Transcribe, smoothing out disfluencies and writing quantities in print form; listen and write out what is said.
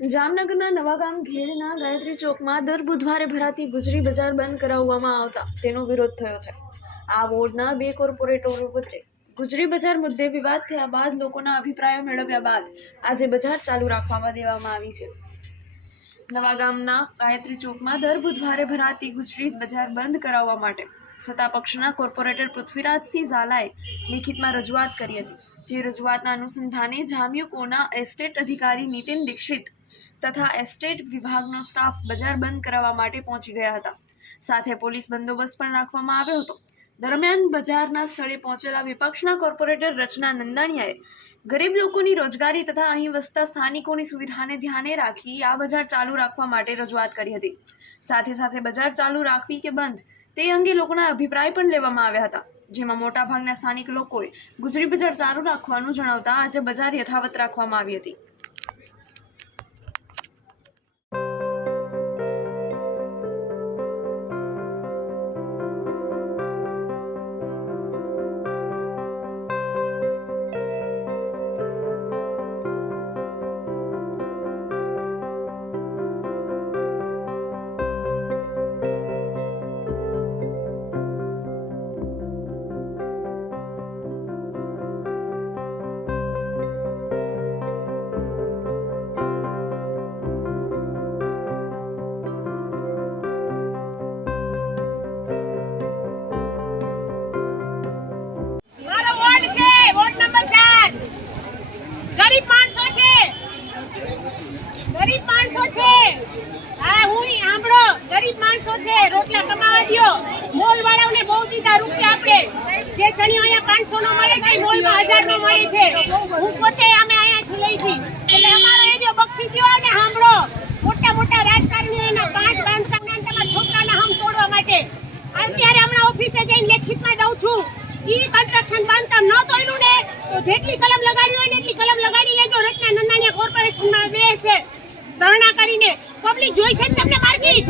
જામનગરના નવાગામ ઘેડના ગાયત્રી ચોકમાં દર બુધવારે ભરાતી ગુજરી બજાર બંધ કરાવવામાં આવતા તેનો વિરોધ થયો છે। આ વોર્ડના બે કોર્પોરેટરો વચ્ચે ગુજરી બજાર મુદ્દે વિવાદ થયા બાદ લોકોના અભિપ્રાયો મેળવ્યા બાદ આજે બજાર ચાલુ રાખવામાં દેવામાં આવી છે। નવાગામના ગાયત્રી ચોકમાં દર બુધવારે ભરાતી ગુજરી બજાર બંધ કરાવવા માટે સત્તા પક્ષના કોર્પોરેટર પૃથ્વીરાજસિંહ ઝાલાએ લિખિતમાં રજૂઆત કરી હતી। જે રજૂઆતના અનુસંધાને જામ્યુકોના એસ્ટેટ અધિકારી નીતિન દીક્ષિત તથા એસ્ટેટ વિભાગનો સ્ટાફ બજાર બંધ કરાવવા માટે પહોંચી ગયા હતા। સાથે પોલીસ બંદોબસ્ત પણ રાખવામાં આવ્યો હતો। દરમિયાન બજારના સ્થળે પહોંચેલા વિપક્ષના કોર્પોરેટર રચના નંદાણીયાએ ગરીબ લોકોની રોજગારી તથા અહીં વસતા સ્થાનિકોની સુવિધાને ધ્યાને રાખી આ બજાર ચાલુ રાખવા માટે રજૂઆત કરી હતી। સાથે સાથે બજાર ચાલુ રાખવી કે બંધ તે અંગે લોકોના અભિપ્રાય પણ લેવામાં આવ્યા હતા। જેમાં મોટાભાગના સ્થાનિક લોકોએ ગુજરી બજાર ચાલુ રાખવાનું જણાવતા આજે બજાર યથાવત રાખવામાં આવી હતી। गरीब माणसो छे रोटला कमावा दियो मोल वाळाओने बहु दीधा रूपिया आपणे जे चणियो अहींया 500 नो मळे छे मोल में 1000 नो मळे छे હું પોતે અમે અહીંયાથી લઈ છી એટલે અમારો એરિયો બક્ષી ગયો અને સાંભળો મોટા મોટા રાજકારણીઓના 5 બાંધકામના તમારા છોકરાના હમ તોડવા માટે અત્યારે હમણાં ઓફિસે જઈને લેખિતમાં દઉં છું ઈ કન્સ્ટ્રક્શન બાંધકામ ન તોડ્યું ને તો જેટલી કલમ લગાડી હોય ને એટલી કલમ લગાડી લેજો। રચના નંદાણીયા કોર્પોરેશનમાં બે છે ધરણા કરીને પબ્લિક જોઈ છે તમને માર્કેટ